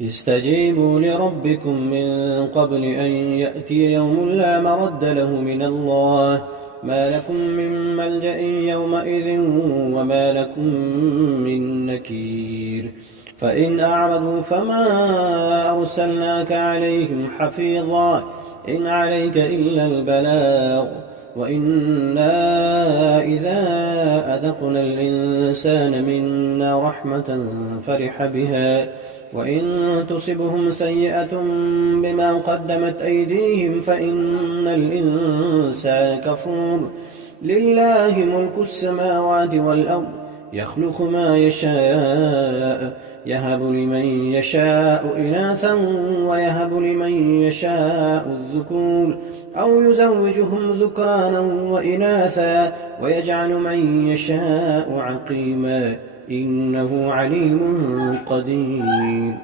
استجيبوا لربكم من قبل أن يأتي يوم لا مرد له من الله ما لكم من ملجأ يومئذ وما لكم من نكير فإن أعرضوا فما أرسلناك عليهم حفيظا إن عليك إلا البلاغ وإنا إذا أذقنا الإنسان منا رحمة فرح بها وإن تصبهم سيئة بما قدمت أيديهم فإن الإنسان كفور لله ملك السماوات والأرض يخلق ما يشاء يهب لمن يشاء إناثا ويهب لمن يشاء الذكور أو يزوجهم ذكرانا وإناثا ويجعل من يشاء عقيما إنه عليم قدير.